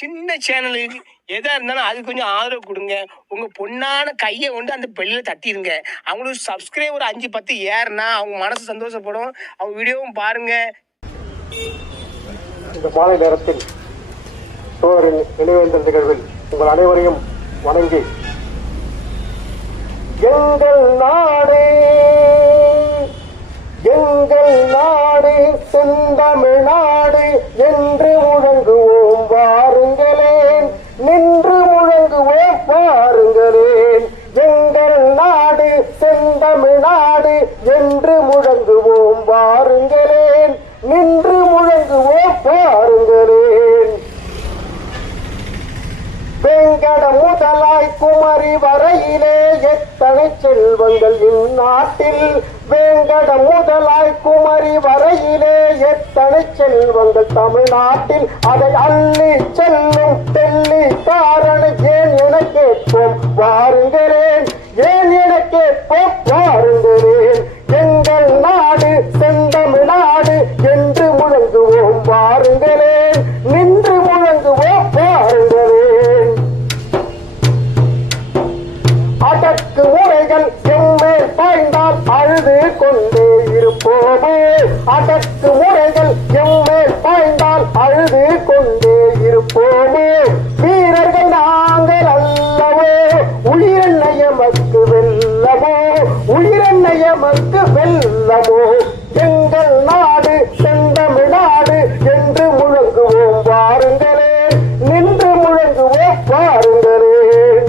சின்ன சேனலுக்கு எதா இருந்தாலும் அது கொஞ்சம் ஆதரவு கொடுங்க. உங்க பொண்ணான கையை கொண்டு அந்த பெல்லில் தட்டிடுங்க. அவங்களுக்கு சப்ஸ்கிரைபர் 5-10 ஏறுனா அவங்க மனசு சந்தோஷப்படும். அவங்க வீடியோவும் பாருங்க. இந்த மாலை நேரத்தில் சோழரின் நினைவேந்தல் நிகழ்வில் உங்கள் அனைவரையும் வணங்கி, எங்கள் நாடு எங்கள் நாடு செந்தமிழ்நாடு என்று முழங்குவோம் வாருங்களேன், நின்று முழங்குவோம் வாருங்களேன். எங்கள் நாடு செந்தமிழ்நாடு என்று முழங்குவோம் வாருங்களேன், நின்று முழங்குவோம் வாருங்களேன். வேங்கட முதலாய் குமரி வரையிலே எத்தனை செல்வங்கள் இந்நாட்டில், வேங்கட முதலாய் குமரி வரையிலே எத்தனை செல்வங்கள் தமிழ்நாட்டில், அதை அள்ளி செல்லும் டெல்லி காரணம் ஏன் என கேட்போம் வாருங்களேன், ஏன் என கேட்போம் வாருங்களேன். எங்கள் நாடு செந்தமிழ்நாடு என்று முழங்குவோம் வாருங்களேன், நின்று முழங்குவோம் வாருங்களேன். அடக்கு முறைகள் எம்மேல் பாய்ந்தால் அழுது கொண்டே இருப்போமே, அடக்கு முறைகள் எம்மேல் பாய்ந்தால் அழுது கொண்டே இருப்போமே. வீரர்கள் நாங்கள் அல்லவோ, உயிரென்னை எமக்கு வெல்லமோ, உயிரென்னை எமக்கு வெல்லமோ. எங்கள் நாடு செந்தமிழ்நாடு என்று முழங்குவோம் வாருங்களேன், நின்று முழங்குவோம் வாருங்களேன்.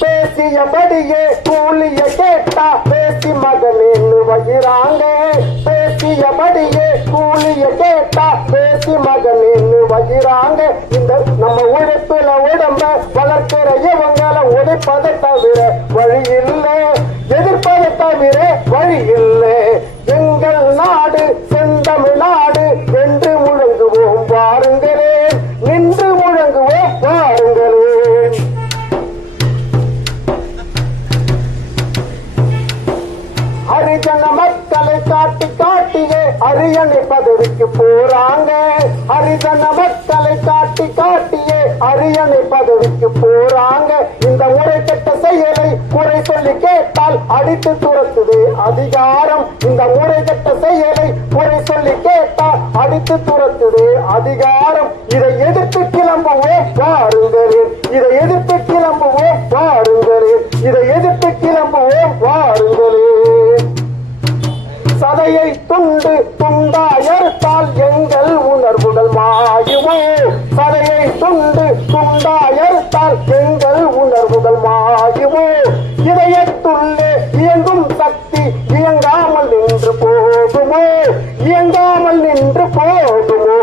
பேசியபடியே கூலிய கேட்டா பேசி மகனேன்னு வகிராங்க, பேசியபடியே கூலிய கேட்டா பேசி மகனேன்னு வகிராங்க. இந்த நம்ம உழைப்புல உடம்ப வளர்க்கிற இவங்களை உழைப்பதை தவிர வழி இல்லை, எதிர்ப்பதை தவிர வழி இல்லை. எங்கள் நாடு செந்தமிழ்நாடு என்று முழங்குவோம் வாருங்களேன், நின்று முழங்குவோம் வாருங்களேன். ஹரிஜன மக்களை காட்டி காட்டியே அரியணை பதவிக்கு போறாங்க, ஹரிஜன மக்களை காட்டி காட்டியே அரியணை பதவிக்கு போறாங்க. இந்த முறை கெட்ட செயலை குறை சொல்லி கேட்டால் அடித்து துரத்துது அதிகாரம், இந்த முறை கெட்ட செயலை குறை சொல்லி கேட்டால் அடித்து துரத்துது அதிகாரம். இதை எதிர்த்து கிளம்புவோம் வாருங்களேன், இதை எதிர்த்து கிளம்புவோம் வாருங்களேன், இதை எதிர்த்து கிளம்புவோம் வாருங்களேன். சதையை துண்டு துண்டாயர்த்தால் எங்கள் உணர்வுகள் மாயுமோ, சதையை துண்டு துண்டாயர்த்தால் எங்கள் உணர்வுகள் மாயுமோ. இதயத்துள்ளே இயங்கும் சக்தி இயங்காமல் நின்று போகுமோ, இயங்காமல் நின்று போகுமோ.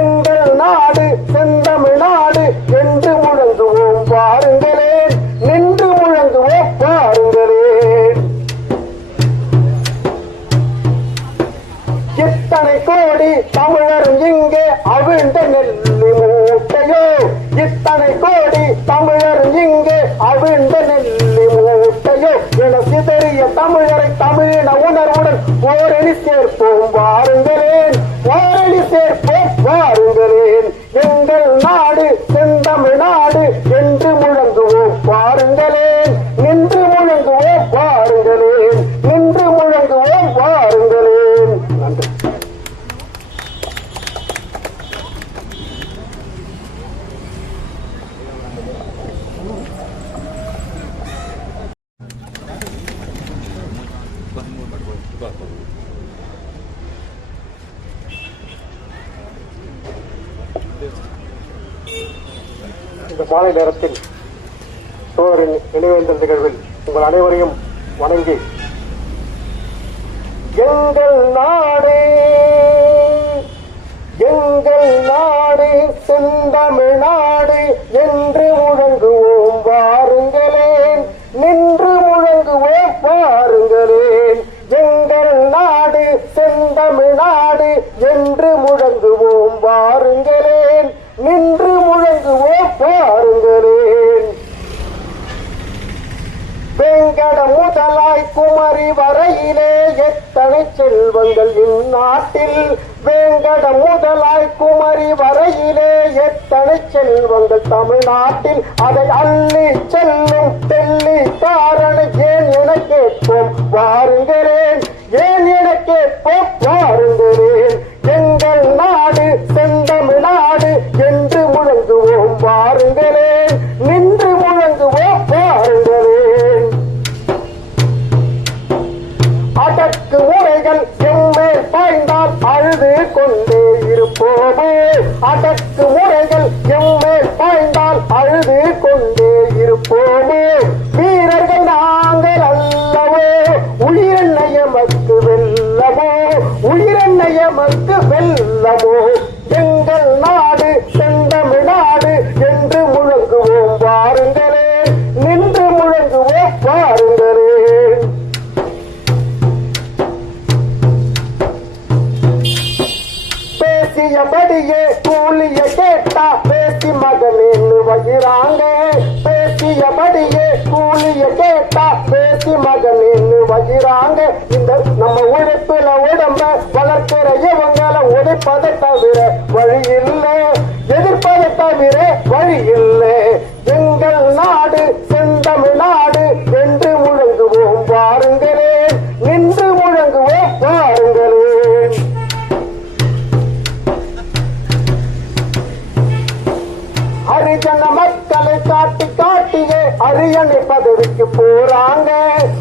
எங்கள் நாடு செந்தமிழ்நாடு என்று முழங்குவோம் வாருங்களேன், நின்று முழங்குவோம் வாருங்களேன். இத்தனை கோடி தமிழரும் இங்கே அவிழ்ந்த நெல்லி மூட்டையோ, இத்தனை கோடி தமிழரும் இங்கே அவிழ்ந்த நெல்லி மூட்டையோ. என சிதறிய தமிழரை தமிழின உணர்வுடன் ஓரணி சேர்ப்போம் வாருங்களேன், ஓரணி சேர்ப்போம் வாருங்களேன். எங்கள் நாடு செந்தமிழ்நாடு என்று முழங்குவோம் வாருங்களேன், நின்று முழங்குவோம் வாருங்களேன், நின்று முழங்குவோம் வாருங்களேன். நன்றி. இந்த மாலை நேரத்தில் சோழரின் நினைவேந்தல் நிகழ்வில் உங்கள் அனைவரையும் வணங்கி, எங்கள் நாடு எங்கள் நாடு செந்தமிழ்நாடு என்று முழங்குவோம் வாருங்களேன், நின்று முழங்குவோம் வாருங்களேன். எங்கள் நாடு செந்தமிழ்நாடு என்று முழங்குவோம் வாருங்களேன், நின்று முழங்குவோம் வாருங்களேன். வேங்கட முதலாய் குமரி வரையிலே எத்தனை செல்வங்கள் இந்நாட்டில் வேங்கட முதலாய் குமரி வரையிலே எத்தனை செல்வங்கள் தமிழ்நாட்டில் அதை அள்ளி செல்லும் டெல்லி காரணம் ஏன் என கேட்போம் வாருங்களேன், ஏன் என கேட்போம் வாருங்களேன். எங்கள் நாடு செந்தமிழ்நாடு என்று முழங்குவோம் வாருங்களேன், நின்று முழங்குவோம் வாருங்களேன். அடக்கு முறைகள் எம்மேல் பாய்ந்தால் அழுது கொண்டே இருப்போமே, அடக்கு முறைகள் எம்மேல் பாய்ந்தால் அழுது கொண்டே இருப்போமே. வீரர்கள் நாங்கள் அல்லவோ, உயிரென்னை எமக்கு வெல்லமோ, உயிரென்னை எமக்கு வெல்லமோ. எங்கள் நாடு செந்தமிழ்நாடு என்று முழங்குவோம் வாருங்களேன், நின்று முழங்குவோம் வாருங்களேன். பேசியபடியே கூலிய கேட்டா பேசி மகனேன்னு வகிராங்க, பேசியபடியே கூலிய கேட்டா பேசி மகனேன்னு வகிராங்க. இந்த நம்ம உழைப்புல உடம்ப வளர்க்கிற இவங்களை உழைப்பதை தவிர வழி இல்லை, எதிர்ப்பதை தவிர வழி இல்லை. எங்கள் நாடு செந்தமிழ்நாடு என்று முழங்குவோம் வாருங்களேன், நின்று முழங்குவோம் வாருங்களேன். ஹரிஜன மக்களை காட்டி காட்டியே அரியணை பதவிக்கு போறாங்க,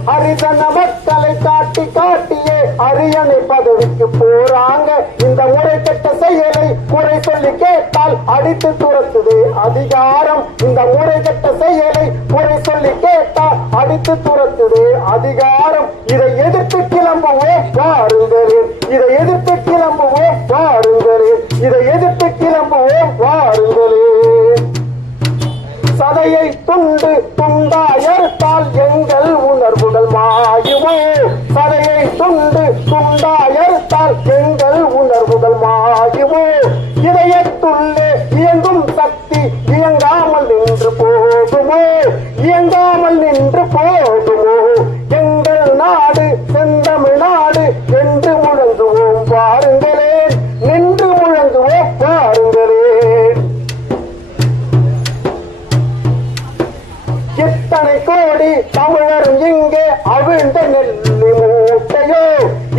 ஹரிஜன மக்களை காட்டி காட்டியே அரியணை பதவிக்கு போறாங்க. இந்த முறை கெட்ட செயலை குறை சொல்லி கேட்டால் அடித்து துரத்துது அதிகாரம், இந்த முறை கெட்ட செயலை குறை சொல்லி கேட்டால் அடித்து துரத்துது அதிகாரம். இதை எதிர்த்து கிளம்புவோம் வாருங்களேன், இதை எதிர்த்து கிளம்புவோம் வாருங்களேன், இதை எதிர்த்து கிளம்புவோம் வாருங்களேன். சதையை துண்டு துண்டாயறுத்தால் எங்கள் உணர்வுகள் மாயுமோ, சதையை துண்டு துண்டாயறுத்தால் எங்கள் உணர்வுகள் மாயுமோ. இதயத்துள்ளே இயங்கும் சக்தி இயங்காமல் நின்று போகுமோ, இயங்காமல் நின்று போகுமோ. எங்கள் நாடு செந்தமிழ்நாடு என்று முழங்குவோம் வாருங்களேன், நின்று முழங்குவோம் வாருங்களேன். இத்தனை கோடி தமிழரும் இங்கே அவிழ்ந்த நெல்லி மூட்டையோ,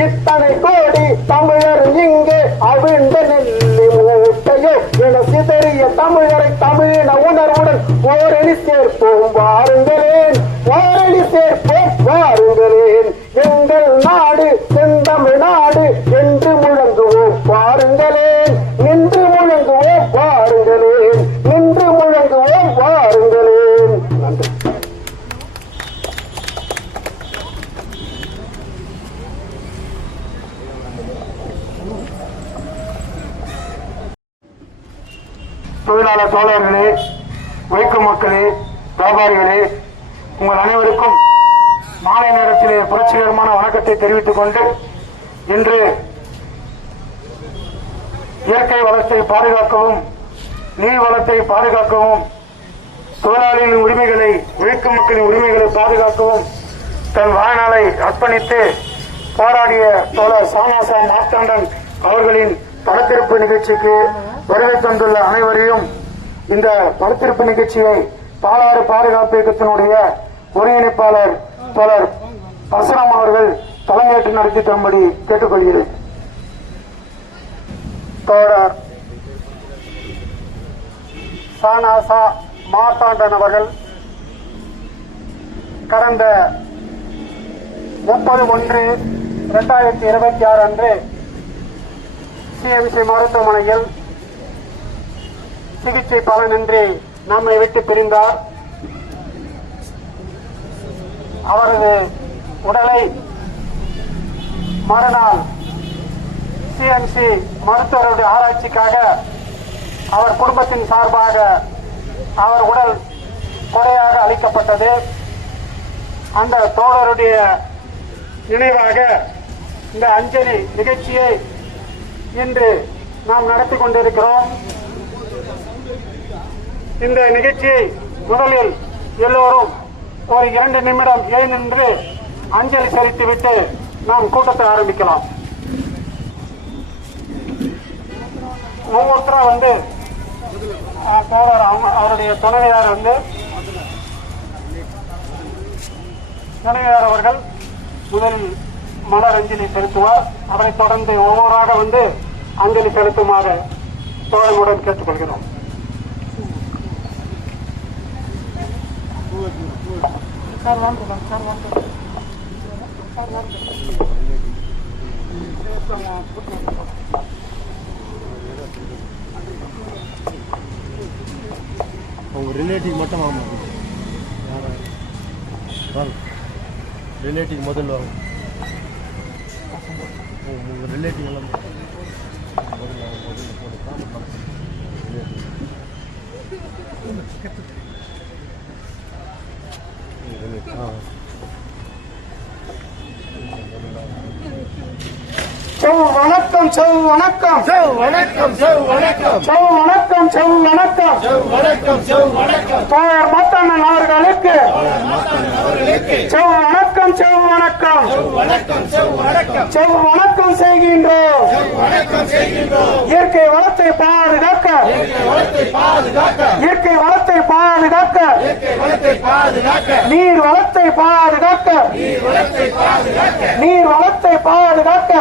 இத்தனை கோடி தமிழரும் இங்கே அவிழ்ந்த நெல்லி மூட்டையோ. என சிதறிய தமிழரை தமிழின உணர்வுடன் ஓரணி சேர்ப்போம் வாருங்களேன், ஓரணி சேர்ப்போம் வாருங்களேன். எங்கள் நாடு செந்தமிழ்நாடு என்று முழங்குவோம் வாருங்களேன், நின்று முழங்குவோம் வாருங்களேன், நின்று முழங்குவோம் வாருங்களேன். நன்றி. தொழிலாளர் தோழர்களே, உழைக்கும் மக்களே, வியாபாரிகளே, உங்கள் அனைவருக்கும் மாலை நேரத்திலே புரட்சிகரமான வணக்கத்தை தெரிவித்துக் கொண்டு, இன்று இயற்கை வளத்தை பாதுகாக்கவும் நீர் வளத்தை பாதுகாக்கவும் தொழிலாளிகளின் உரிமைகளை உழைக்கும் மக்களின் உரிமைகளை பாதுகாக்கவும் தன் வாழ்நாளை அர்ப்பணித்து போராடிய தோழர் சாமாசா மார்த்தாண்டன் அவர்களின் படத்திருப்பு நிகழ்ச்சிக்கு வருகை தந்துள்ள அனைவரையும் இந்த படத்திருப்பு நிகழ்ச்சியை பாலாறு பாதுகாப்பு இயக்கத்தினுடைய ஒருங்கிணைப்பாளர் தோழர் பரசுராம் அவர்கள் தலைமையேற்று நடத்தி தரும்படி கேட்டுக்கொள்கிறேன். தோழர் சானாசா மார்த்தாண்டன் அவர்கள் கடந்த 30/1/2026 அன்று சிஎம்சி மருத்துவமனையில் சிகிச்சை பலனின்றி நம்மை விட்டு பிரிந்தார். அவரது உடலை மறுநாள் சிஎம்சி மருத்துவருடைய ஆராய்ச்சிக்காக அவர் குடும்பத்தின் சார்பாக அவர் உடல் கொடையாக அளிக்கப்பட்டது. அந்த தோழருடைய நினைவாக இந்த அஞ்சலி நிகழ்ச்சியை இன்று நாம் நடத்தி கொண்டிருக்கிறோம். இந்த நிகழ்ச்சியை முதலில் எல்லோரும் ஒரு 2 நிமிடம் எழுந்து நின்று அஞ்சலி செலுத்திவிட்டு நாம் கூட்டத்தை ஆரம்பிக்கலாம். ஒவ்வொருத்தரா வந்து தோழர் அவருடைய துணைவியார் அவர்கள் முதலில் மலர் அஞ்சலி செலுத்துவார். அவரைத் தொடர்ந்து ஒவ்வொருவராக வந்து அஞ்சலி செலுத்துமாறு தோழமுடன் கேட்டுக்கொள்கிறோம். அவங்க ரிலேட்டிவ் மட்டும் வாங்க, ரிலேட்டிவ் முதல்ல வாங்க. உங்கள் ரிலேட்டிவ் எல்லாம் வணக்கம் வணக்கம் வணக்கம் வணக்கம் வணக்கம் தோழர் மாத்தண்ணன் அவர்களுக்கு வணக்கம் வணக்கம் வணக்கம் செய்கின்றோம். இயற்கை வளத்தை பாதுகாக்க இயற்கை வளத்தை பாதுகாக்க நீர் வளத்தை பாதுகாக்க நீர் வளத்தை பாதுகாக்க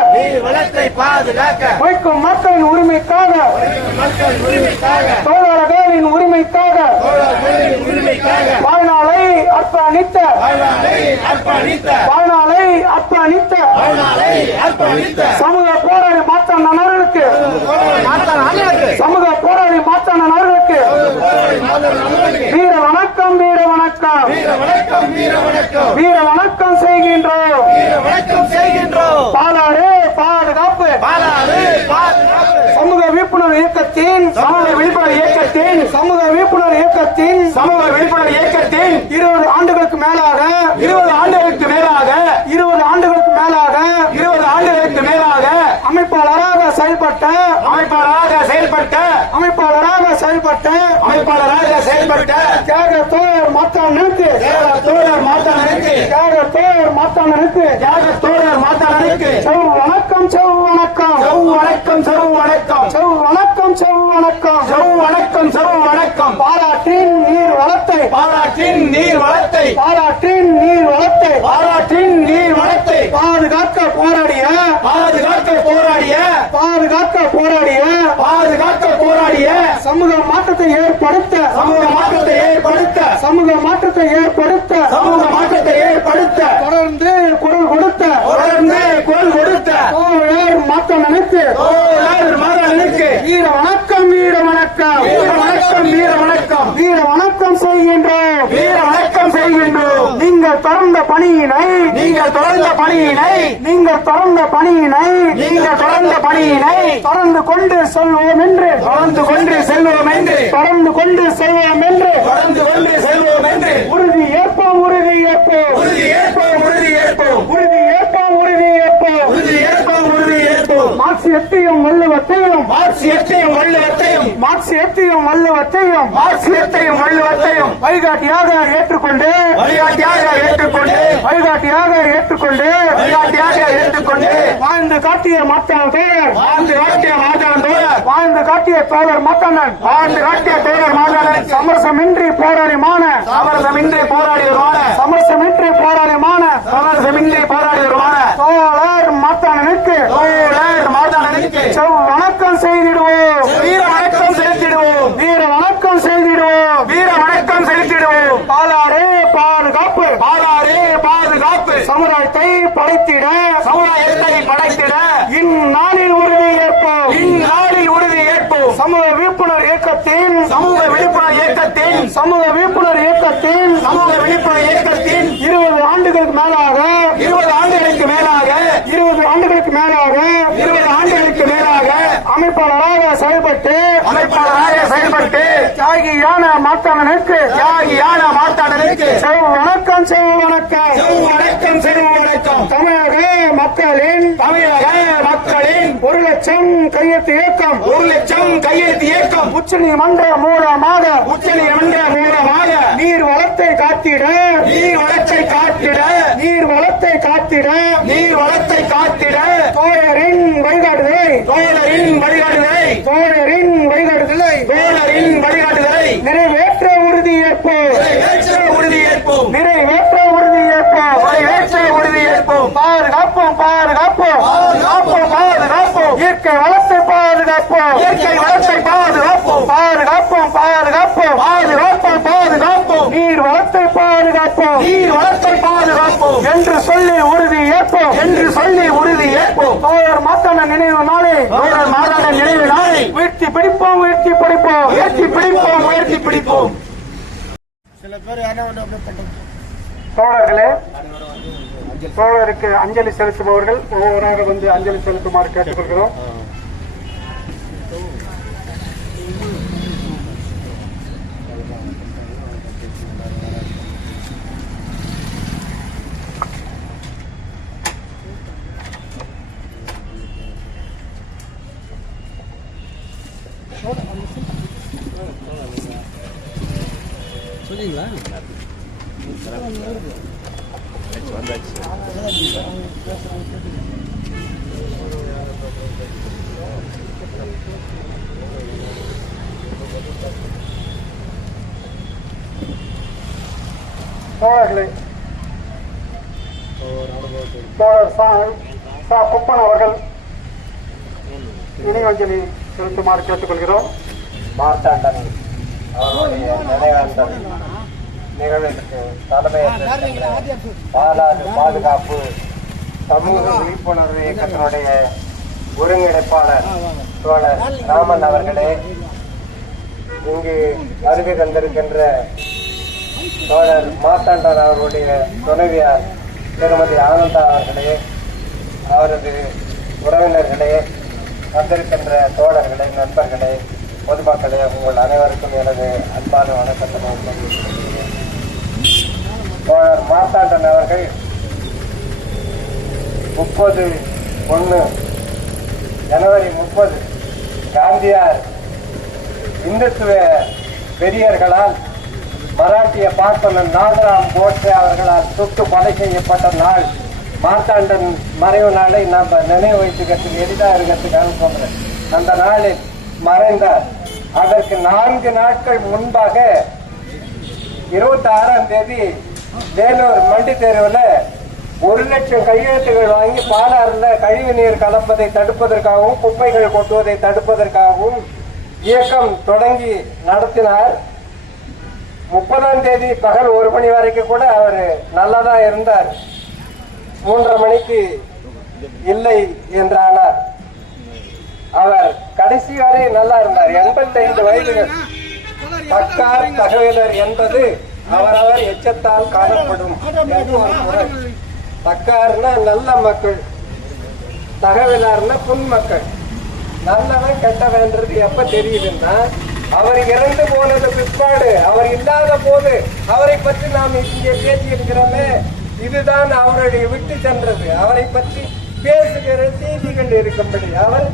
வைக்கும் மக்களின் உரிமைக்காக தோழர்களின் உரிமைக்காக வாழ்நாளை அர்ப்பணித்த வாழ்நாளை அர்ப்பணித்த சமூக போராளி மாத்தண்ணன் அவர்களுக்கு சமூக போராளி மாத்தண்ணன் அவர்களுக்கு வீர வணக்கம் வீர வணக்கம் வீர வணக்கம் செய்கின்றோம். பாலாறு பாதுகாப்பு சமூக விழிப்புணர்வு இயக்கத்தின் சமூக விழிப்புணர்வு இயக்கத்தின் சமூக விழிப்புணர்வு இயக்கத்தின் சமூக விழிப்புணர்வு இயக்கத்தின் 20 ஆண்டுகளுக்கு மேலாக 20 ஆண்டுகளுக்கு மேலாக 20 ஆண்டுகளுக்கு மேலாக 20 ஆண்டுகளுக்கு மேலாக அமைப்பாளராக செயல்பட்ட தியாக தோழர் மாத்தானனுக்கு வணக்கம் வணக்கம் பாராட்டின் நீர் வளத்தை பாதுகாக்க போராடிய சமூக மாற்றத்தை ஏற்படுத்த தொடர்ந்து குரல் கொடுத்த தோழர் மாத்தண்ணனுக்கு வீர வணக்கம் வீர வணக்கம் செய்கின்றோம். நீங்கள் தொடர்ந்த பணியினை தொடர்ந்து கொண்டு செல்வோம் என்று உறுதி ஏற்போம். மார்க்சியத்தையும் வள்ளுவத்தையும் வழிகாட்டியாக ஏற்றுக்கொண்டு வாழ்ந்து காட்டிய தோழர் மாத்தண்ணன் சமரசமின்றி போராடியமான தோழர் மாத்தண்ணனுக்கு வணக்கம் செய்திடுவோம். வீர வணக்கம் செய்திடுவோம். பாலாறு பாதுகாப்பு சமுதாயத்தை படைத்திட இந்நாளில் உறுதி ஏற்போம். சமூக விழிப்புணர்வு இயக்கத்தின் 20 ஆண்டுகளுக்கு மேலாக அமைப்பாளராக செயல்பட்டு தியாகியான மாத்தானனுக்கு வணக்கம் தமிழக மக்களின் 1 லட்சம் கையெழுத்து இயக்கம் உச்சநீதிமன்ற மூலமாக நீர் வளத்தை காத்திட நீர் நீர் வளத்தை காத்திட தோழரின் வழிகாட்டுதலை நிறைவேற்ற உறுதியேற்போம் பாதுகாப்போம் இயற்கை வளத்தை பாதுகாப்போம் நீர் வளத்தை பாதுகாப்போம் என்று சொல்லி உறுதியேற்போம் தோழர் மாத்தாண்ட நினைவு நாளை உயர்த்தி பிடிப்போம் சில பேர் யாரா வந்து அப்படியே பண்றாங்க. தோழர்களே, தோழருக்கு அஞ்சலி செலுத்துபவர்கள் ஒவ்வொருவராக வந்து அஞ்சலி செலுத்துமாறு கேட்டுக்கொள்கிறோம். சொல்றீங்களா? தோழர்களே, தோழர் சா குப்பன் அவர்கள் நினைவஞ்சலி செலுத்துமாறு கேட்டுக்கொள்கிறோம். மார்த்தாண்டன் அவருடைய நினைவேந்தல் நிகழ்வுக்கு தலைமையேற்ற பாலாறு பாதுகாப்பு சமூக விழிப்புணர்வு இயக்கத்தினுடைய ஒருங்கிணைப்பாளர் தோழர் ராமன் அவர்களே, இங்கு வருகை தந்திருக்கின்ற தோழர் மார்த்தாண்டன் அவர்களுடைய துணைவியார் திருமதி ஆனந்தா அவர்களே, அவரது உறவினர்களே, வந்திருக்கின்ற தோழர்களே, நண்பர்களே, பொதுமக்களே, உங்கள் அனைவருக்கும் எனது அன்பான வணக்கத்தை தோழர் மார்த்தாண்டன் அவர்கள் 30/1 ஜனவரி 30 காந்தியார் இந்துத்துவ வெறியர்களால் மராட்டிய பார்ப்பனர் நாகராம் கோட்சே அவர்களால் சுட்டு கொலை செய்யப்பட்ட நாள் மார்த்தாண்டன் மறைவு நாளை நாம் நினைவு வைத்துக்கிறதுக்கு எளிதாக இருக்கிறதுக்காக சொல்றேன். அந்த நாளில் மறைந்தார். அதற்கு 4 நாட்கள் முன்பாக 26ஆம் தேதி வேலூர் மண்டி தேர்வில் 1,00,000 கையெழுத்துகள் வாங்கி பாலாறுல கழிவு நீர் கலப்பதை தடுப்பதற்காகவும் குப்பைகள் கொட்டுவதை தடுப்பதற்காகவும் இயக்கம் தொடங்கி நடத்தினார். 30ஆம் தேதி பகல் 1 மணி வரைக்கும் கூட அவர் நல்லதா இருந்தார். 3:30 மணிக்கு இல்லை என்றானார். அவர் கடைசி வரை நல்லா இருந்தார். 85 வயதுகள். தக்கார் தகவலர் என்பது அவரவர் எச்சத்தால் காணப்படும். தக்கார்னா நல்ல மக்கள், தகவலார்னா புன் மக்கள். நல்லவன் கெட்டவன்றது எப்ப தெரியுதுன்னா, அவர் இறந்து போனது பிற்பாடு, அவர் இல்லாத போது அவரை பற்றி நாம் இங்கே பேசி இருக்கிறோமே, இதுதான் அவருடைய விட்டு சென்றது. அவரை பற்றி பேசுகிற செய்திகள் இருக்கும்படி அவர்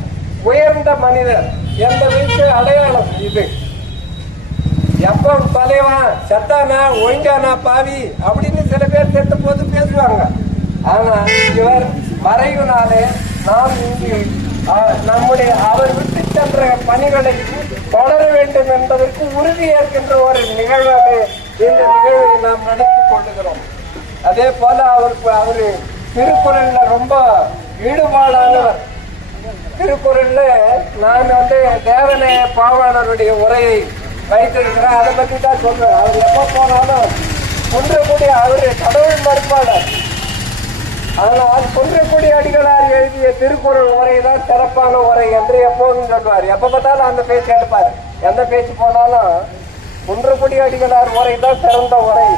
உயர்ந்த மனிதர் என்பதற்கு அடையாளம் இது. எப்ப தலைவன் செத்தானா ஒழுங்கானா பாவி அப்படின்னு சில பேர் செத்த போது பேசுவாங்க. ஆனா இவர் மறைவுனாலே நாம் இங்கு நம்முடைய அவர் விட்டு சென்ற பணிகளை தொடர வேண்டும் என்பதற்கு உறுதி ஏற்கின்ற ஒரு நிகழ்வாக இந்த நிகழ்வை நாம் நடத்தி கொள்ளுகிறோம். அதே போல அவரு திருக்குறள்ல ரொம்ப ஈடுபாடானவர். திருக்குறள்ல நான் தேவனைய பாவாணருடைய உரையை வைத்திருக்கிறேன். அதை பற்றி தான் சொல்றேன். அவர் எப்ப போனாலும் குன்றக்குடி அவரு கடவுள் மறுப்பாளர். ஆனால் குன்றக்குடி அடிகளார் எழுதிய திருக்குறள் உரைதான் சிறப்பான உரை என்று எப்போதும் சொல்வார். எப்ப பார்த்தாலும் அந்த பேச்சு எடுப்பார். எந்த பேச்சு போனாலும் குன்றக்குடி அடிகளார் உரை தான் சிறந்த உரை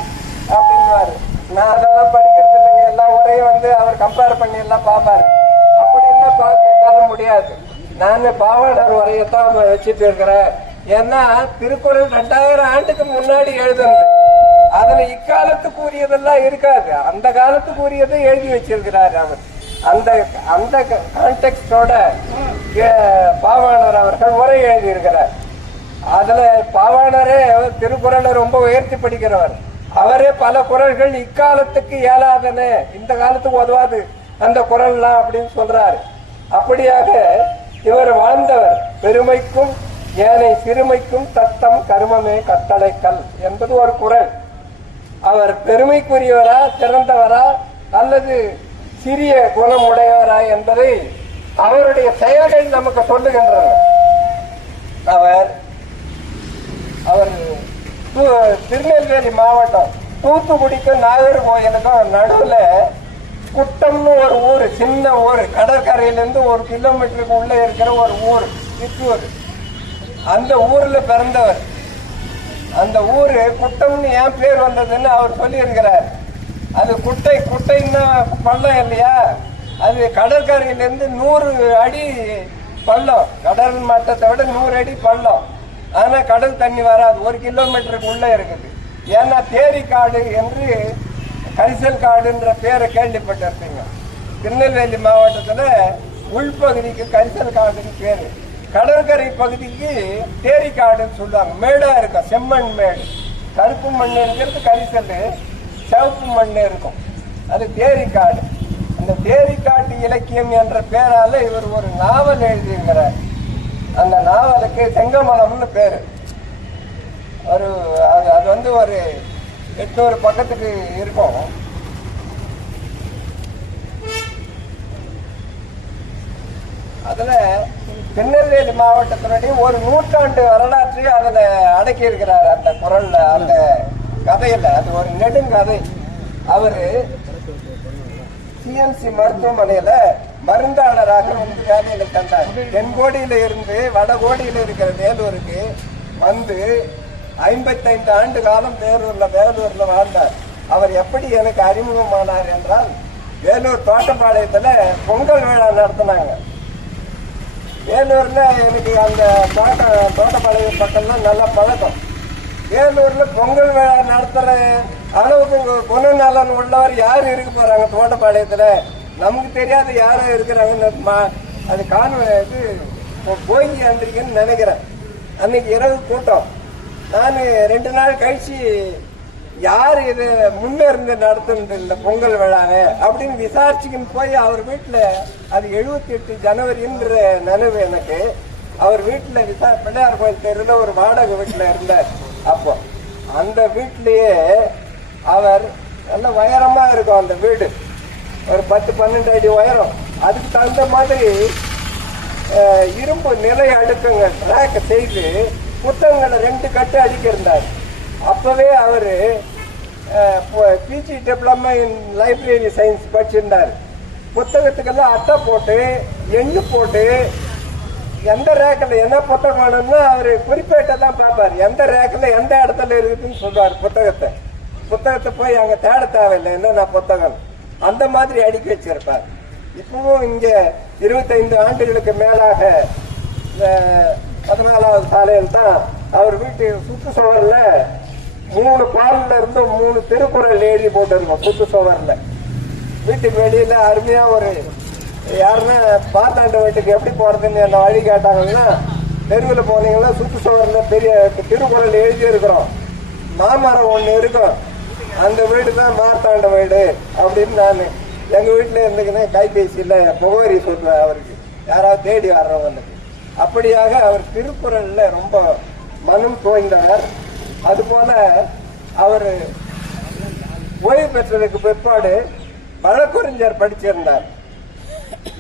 அப்படின்வாரு. நான் அதெல்லாம் படிக்கிறது இல்லைங்க. எல்லா உரையும் அவர் கம்பேர் பண்ணி எல்லாம் பார்ப்பாரு. அப்படி எல்லாம் பார்க்க முடியாது. நான் பாவாணர் உரையத்தான் வச்சுட்டு இருக்கிறேன். ஏன்னா திருக்குறள் 2000 ஆண்டுக்கு முன்னாடி எழுதுனது. அதுல இக்காலத்துக்குரியதெல்லாம் இருக்காது. அந்த காலத்துக்குரியதை எழுதி வச்சிருக்கிறார் அவர். அந்த கான்டெக்ஸ்டோட பாவாணர் அவர்கள் உரை எழுதி இருக்கிறார். அதுல பாவாணரே திருக்குறளை ரொம்ப உயர்த்தி படிக்கிறவர். அவரே பல குரல்கள் இக்காலத்துக்கு இயலாதன, இந்த காலத்துக்கு உதவாது அந்த குரல்லாம் அப்படின்னு சொல்றாரு. அப்படியாக இவர் வாழ்ந்தவர். பெருமைக்கும் ஏனை சிறுமைக்கும் தத்தம் கருமமே கட்டளைக்கல் என்பது ஒரு குரல். அவர் பெருமைக்குரியவரா, சிறந்தவரா அல்லது சிறிய குணம் உடையவரா என்பதை அவருடைய செயல்கள் நமக்கு சொல்லுகின்றன. அவர் திருநெல்வேலி மாவட்டம் தூத்துக்குடிக்கும் நாகர்கோயிலுக்கும் நடுவுல குட்டம்னு ஒரு ஊர், சின்ன ஊர், கடற்கரையிலிருந்து 1 கிலோமீட்டருக்கு உள்ள இருக்கிற ஒரு ஊர் சித்தூர். அந்த ஊர்ல பிறந்தவர். அந்த ஊரு குட்டம்னு ஏன் பேர் வந்ததுன்னு அவர் சொல்லி இருக்கிறார். அது குட்டைன்னா பள்ளம் இல்லையா, அது கடற்கரையிலிருந்து 100 அடி பள்ளம், கடல் மட்டத்தை விட 100 அடி பள்ளம். ஆனா கடல் தண்ணி வராது, 1 கிலோமீட்டருக்கு உள்ள இருக்குது. ஏன்னா தேரிக்காடு என்று கரிசல் காடுன்ற பேரை கேள்விப்பட்டிருப்பீங்க. திருநெல்வேலி மாவட்டத்துல உள்பகுதிக்கு கரிசல் காடுன்னு பேரு, கடற்கரை பகுதிக்கு தேரிக்காடுன்னு சொல்லுவாங்க. மேடா இருக்கும், செம்மண் மேடு, கருப்பு மண் இருக்கிறது கரிசல், சிவப்பு மண் இருக்கும், அது தேரிக்காடு. அந்த தேரிக்காட்டு இலக்கியம் என்ற பேரால இவர் ஒரு நாவல் எழுதியிருக்கிறார். அந்த நாவலுக்கு செங்கமலம்னு பேரு. அது ஒரு 800 பக்கத்துக்கு இருக்கும். அதுல திருநெல்வேலி மாவட்டத்தினுடைய ஒரு 100 ஆண்டு வரலாற்றை அதுல அடக்கி இருக்கிறார் அந்த குரல்ல, அந்த கதையில. அது ஒரு நெடுங்கதை. அவரு சிஎம்சி மருத்துவமனையில மருந்தாளராக வந்து வேலையில தந்தார். தென்கோடியில இருந்து வடகோடியில இருக்கிற வேலூருக்கு வந்து 55 ஆண்டு காலம் வேலூர்ல வாழ்ந்தார். அவர் எப்படி எனக்கு அறிமுகமானார் என்றால், வேலூர் தோட்டப்பாளையத்துல பொங்கல் விழா நடத்தினாங்க. வேலூர்ல எனக்கு அந்த தோட்டப்பாளையம் பக்கம்லாம் நல்ல பழக்கம். வேலூர்ல பொங்கல் விழா நடத்துற அளவுக்கு குணநலன் உள்ளவர் யாரு இருக்க போறாங்க தோட்டப்பாளையத்துல? நமக்கு தெரியாத யாரும் இருக்கிறாங்க. அது இது போகி அன்றைக்குன்னு நினைக்கிறேன். அன்னைக்கு இரவு கூட்டம். நான் 2 நாள் கழிச்சு யார் இது முன்ன இருந்து நடத்துனது இல்லை பொங்கல் விழாவை அப்படின்னு விசாரிச்சுக்கின்னு போய் அவர் வீட்டுல, அது 78 ஜனவரின்ற நினைவு எனக்கு. அவர் வீட்டுல பிள்ளையார் கோயில் தெருல ஒரு வாடகை வீட்டுல இருந்தார். அப்போ அந்த வீட்லயே அவர் நல்ல உயரமா இருக்கும். அந்த வீடு ஒரு 10-12 அடி உயரம். அதுக்கு தகுந்த மாதிரி இரும்பு நிலை அடுக்குங்க ரேக் செய்து புத்தகங்களை 2 கட்டு அடிக்கிருந்தார். அப்பவே அவரு PG diploma in library science படிச்சிருந்தார். புத்தகத்துக்கெல்லாம் அட்டை போட்டு எண்ணு போட்டு எந்த ரேக்கில் என்ன புத்தகம் வேணும்னா அவரு குறிப்பேட்டை தான் பார்ப்பார். எந்த ரேக்கில் எந்த இடத்துல இருக்குதுன்னு சொல்லுவார். புத்தகத்தை போய் அங்க தேட தேவையில்லை என்னென்ன புத்தகம், அந்த மாதிரி அடுக்கி வச்சிருப்பார். இப்பவும் இங்க 25 ஆண்டுகளுக்கு மேலாக 14வது சாலையில் தான் அவர் வீட்டு சுற்றுச்சுவர்ல 3 பால்ல இருந்து 3 திருக்குறள் எழுதி போட்டிருக்கோம். சுற்றுச்சுவர்ல வீட்டுக்கு வெளியில அருமையா ஒரு யாருன்னா பார்த்தாண்ட வீட்டுக்கு எப்படி போறதுன்னு என்ன வழி கேட்டாங்கன்னா, தெருவில் போனீங்கன்னா சுற்றுச்சுவர்ல பெரிய திருக்குறள் எழுதி இருக்கிறோம். மாமரம் ஒண்ணு இருக்கும், அந்த வீடு தான் மார்த்தாண்ட வீடு அப்படின்னு நான் எங்க வீட்டுல இருந்துக்குன்னா கைபேசியில முகவரி சொல்லுவேன் அவருக்கு, யாராவது தேடி வர்றவங்களுக்கு. அப்படியாக அவர் திருக்குறள்ல ரொம்ப மனம் தோய்ந்தவர். அது போல அவர் ஓய்வு பெற்றதுக்கு பிற்பாடு வழக்கறிஞர் படிச்சிருந்தார்.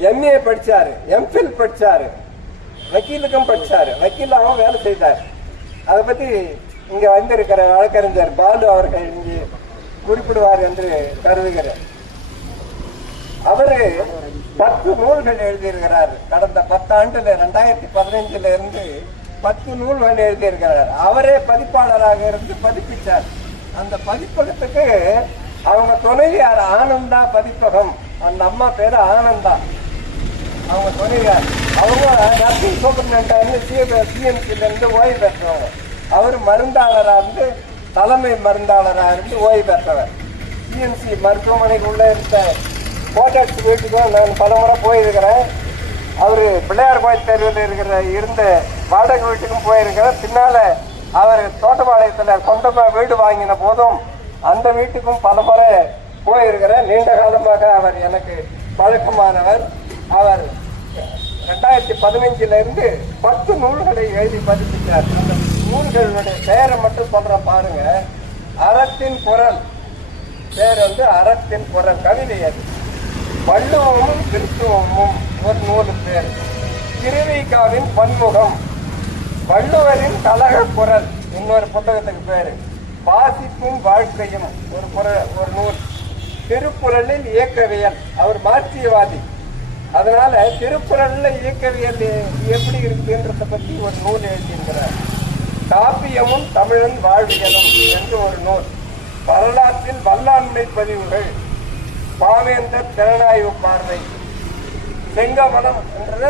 எம்ஏ படிச்சாரு, எம்ஃபில் படிச்சாரு, வக்கீலுக்கும் படிச்சாரு, வக்கீலாவும் வேலை செய்தார். அதை பத்தி இங்க வந்திருக்கிற வழக்கறிஞர் பாலு அவர்கள் இங்கு குறிப்பிடுவார் என்று கருதுகிறேன். அவரு 10 நூல்கள் எழுதியிருக்கிறார். கடந்த 10 ஆண்டுல 2015 இருந்து 10 நூல்கள் எழுதியிருக்கிறார். அவரே பதிப்பாளராக இருந்து பதிப்பிச்சார். அந்த பதிப்பகத்துக்கு அவங்க துணைவியார் ஆனந்தா பதிப்பகம், அந்த அம்மா பேரு ஆனந்தா, அவங்க துணைவியார். அவங்க நர்சிங் சூப்பர்டென்டென்ட் சிஎம்சில இருந்து ஓய்வு பெற்றவங்க. அவர் மருந்தாளராக இருந்து தலைமை மருந்தாளராக இருந்து ஓய்வு பெற்றவர். சிஎம்சி மருத்துவமனைக்கு உள்ள இருந்த கோட்டர்ஸ் வீட்டுக்கும் நான் பல முறை போயிருக்கிறேன். அவரு பிள்ளையார் கோயில் தெருவில் இருந்த வாடகை வீட்டுக்கும் போயிருக்கிறேன். பின்னால அவர் தோட்டப்பாளையத்துல சொந்தமா வீடு வாங்கின போதும் அந்த வீட்டுக்கும் பல முறை போயிருக்கிறேன். நீண்ட காலமாக அவர் எனக்கு பழக்கமானவர். அவர் 2015 இருந்து 10 நூல்களை எழுதி பதிப்பித்தார். அந்த நூல்களுடைய பெயரை மட்டும் சொல்ற பாருங்க. அறத்தின் குரல் பேர் அறத்தின் குரல் கவிதை. அது வள்ளுவமும் கிறிஸ்துவமும் ஒரு நூலு பேர். திருவிகாவின் பன்முகம், வள்ளுவரின் கலக குரல் இன்னொரு புத்தகத்துக்கு பேரு. வாசிப்பும் வாழ்க்கையும் ஒரு நூல். திருக்குறளில் இயக்கவியல், அவர் மார்க்சியவாதி, அதனால திருக்குறள்ல இயக்கவியல் எப்படி இருக்குன்றத பத்தி ஒரு நூல் எழுதியிருக்கிறார். காப்பியமும் தமிழன் வாழ்வியலும் என்று ஒரு நூல். வரலாற்றில் வல்லாண்மை பதிவுகள், பாவேந்தர் திறனாய்வு பார்வை, செங்கமலம் என்ற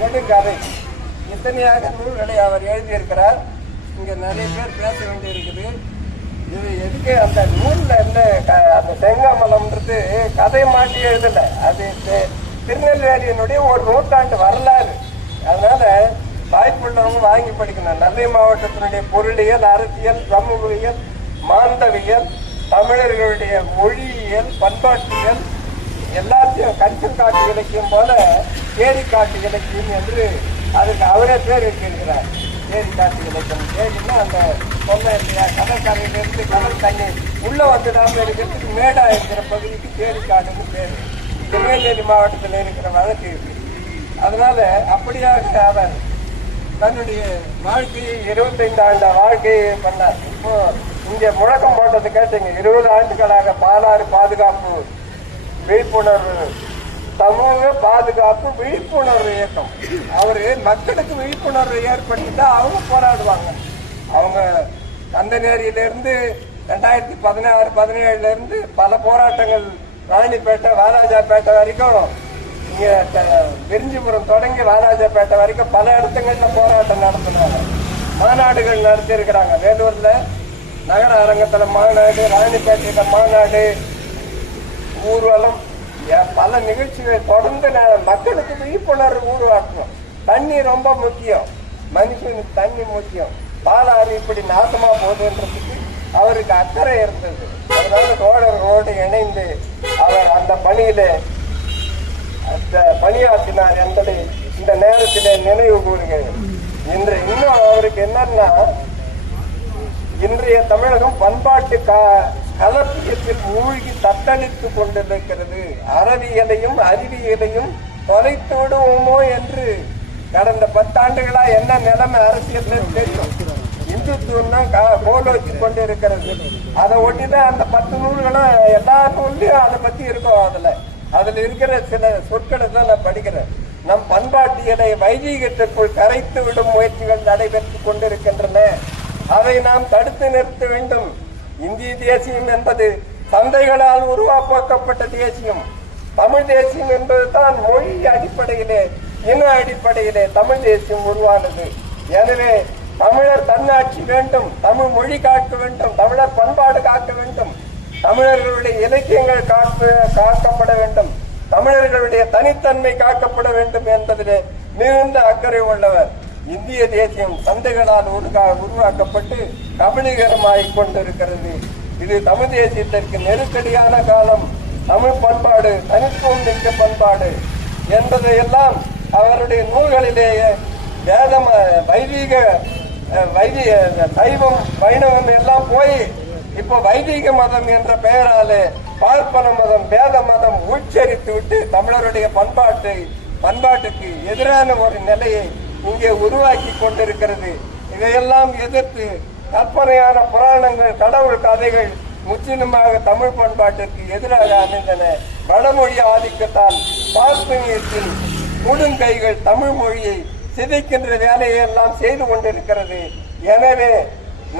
நெடுங்கதை, இத்தனையாக நூல்களை அவர் எழுதியிருக்கிறார். இங்க நிறைய பேர் பேச வேண்டியிருக்குது. இது எதுக்கு அந்த நூல்ல என்ன, அந்த செங்கமலம்ன்றது கதை மாட்டி எழுதல, அது திருநெல்வேலியினுடைய ஒரு நூற்றாண்டு வரலாறு. அதனால வாய்ப்புள்ளவங்க வாங்கி படிக்கணும். நெல்லை மாவட்டத்தினுடைய பொருளியல், அரசியல், சமூகவியல், மாந்தவியல், தமிழர்களுடைய மொழியியல், பண்பாட்டியல் எல்லாத்தையும் கரிசல் காட்டு இலக்கியம் போல தேடி காட்டு இலக்கியம் என்று அதுக்கு அவரே பேர் வச்சிருக்கிறார். தேடி காட்டு இலக்கியம். தேடினா அந்த சொன்ன இல்லையா, கடற்கரையிலிருந்து கடல் தண்ணி உள்ள வந்துடாம இருக்கிறதுக்கு மேடா இருக்கிற பகுதிக்கு தேடி காட்டுன்னு பேர். திருநெல்வேலி மாவட்டத்தில் இருக்கிற வழக்கு இருக்கு. அதனால அப்படியாக அவர் தன்னுடைய வாழ்க்கையை 25 ஆண்டு வாழ்க்கையை பண்ணார். இப்போ இங்க முழக்கம் போட்டது கேட்டீங்க. 20 ஆண்டுகளாக பாலாறு பாதுகாப்பு விழிப்புணர்வு, சமூக பாதுகாப்பு விழிப்புணர்வு இயக்கம். அவரு மக்களுக்கு விழிப்புணர்வு ஏற்படுத்திட்டா அவங்க போராடுவாங்க. அவங்க கந்தநேரியிலிருந்து 2016-17 இருந்து பல போராட்டங்கள், ராணிப்பேட்டை வாலாஜாப்பேட்டை வரைக்கும், இங்க விரிஞ்சிபுரம் தொடங்கி வாலாஜாப்பேட்டை வரைக்கும் பல இடத்துங்கள்ல போராட்டம் நடத்தினாங்க. மாநாடுகள் நடத்தி இருக்கிறாங்க. வேலூர்ல நகர அரங்கத்துல மாநாடு, ராணிப்பேட்டையில மாநாடு, ஊர்வலம், பல நிகழ்ச்சிகள் தொடர்ந்து மக்களுக்கு விழிப்புணர்வு உருவாக்கணும். தண்ணி ரொம்ப முக்கியம், மனுஷனுக்கு தண்ணி முக்கியம். பாலாறு இப்படி நாசமா போகுதுன்றதுக்கு அவருக்கு அக்கறை இருந்தது. அதனால ரோடு இணைந்து அவர் அந்த பணியில பணியாற்றினார் என்பதை இந்த நேரத்திலே நினைவு கூறுகிறேன். இன்னும் அவருக்கு என்னன்னா, இன்றைய தமிழகம் பண்பாட்டு கலப்பியத்தில் மூழ்கி தத்தளித்துக் கொண்டிருக்கிறது. அறவியலையும் அறிவியலையும் தொலைத்து விடுவோமோ என்று கடந்த 10 ஆண்டுகளா என்ன நிலைமை அரசியல் தெரியும். இந்துத்துவம் கோல் வச்சு கொண்டு இருக்கிறது. அதை ஒட்டிதான் அந்த 10 நூல்களும் எல்லா நூல்லையும் அதை பத்தி இருக்கும். அதுல இருக்கிற சில சொற்களை தான் நான் படிக்கிறேன். நம் பண்பாட்டியலை வைதீகத்திற்குள் கரைத்து விடும் முயற்சிகள் நடைபெற்றுக் கொண்டிருக்கின்றன. அதை நாம் தடுத்து நிறுத்த வேண்டும். இந்திய தேசியம் என்பது சந்தைகளால் உருவாக்கப்பட்ட தேசியம். தமிழ் தேசியம் என்பது தான் மொழி அடிப்படையிலே, இன அடிப்படையிலே தமிழ் தேசியம் உருவானது. எனவே தமிழர் தன்னாட்சி வேண்டும், தமிழ் மொழி காக்க வேண்டும், தமிழர் பண்பாடு காக்க வேண்டும், தமிழர்களுடைய இலக்கியங்கள் காக்கப்பட வேண்டும், தமிழர்களுடைய தனித்தன்மை காக்கப்பட வேண்டும் என்பதிலே மிகுந்த அக்கறை உள்ளவர். இந்திய தேசியம் சந்தைகளால் உருவாக்கப்பட்டு கபலீகரமாகிக் கொண்டிருக்கிறது. இது தமிழ் தேசியத்திற்கு நெருக்கடியான காலம். தமிழ் பண்பாடு தனித்துவம் மிக்க பண்பாடு என்பதையெல்லாம் அவருடைய நூல்களிலேயே சைவம் வைணவம் எல்லாம் போய் இப்போ வைதிக மதம் என்ற பெயராலே பார்ப்பன மதம், வேத மதம் உச்சரித்து விட்டு தமிழருடைய பண்பாட்டுக்கு எதிரான ஒரு நிலையை இங்கே உருவாக்கி கொண்டிருக்கிறது. இதையெல்லாம் எதிர்த்து கற்பனையான புராணங்கள், கடவுள் கதைகள் முற்றிலுமாக தமிழ் பண்பாட்டிற்கு எதிராக அமைந்தன. வடமொழி ஆதிக்கத்தால் பார்ப்பனியத்தின் முடுங்கைகள் தமிழ் மொழியை சிதைக்கின்ற வேலையை எல்லாம் செய்து கொண்டிருக்கிறது. எனவே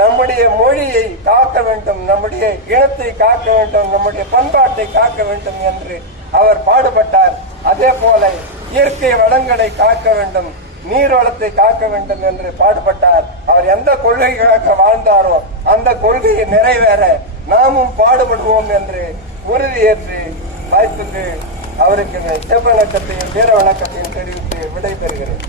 நம்முடைய மொழியை காக்க வேண்டும், நம்முடைய இனத்தை காக்க வேண்டும், நம்முடைய பண்பாட்டை காக்க வேண்டும் என்று அவர் பாடுபட்டார். அதே போல இயற்கை வளங்களை காக்க வேண்டும், நீர் வளத்தை காக்க வேண்டும் என்று பாடுபட்டார். அவர் எந்த கொள்கைக்காக வாழ்ந்தாரோ அந்த கொள்கையை நிறைவேற நாமும் பாடுபடுவோம் என்று உறுதியேற்று வாய்ப்புக்கு அவருக்கு செவ்வணக்கத்தையும் வீர வணக்கத்தையும் தெரிவித்து விடைபெறுகிறேன்.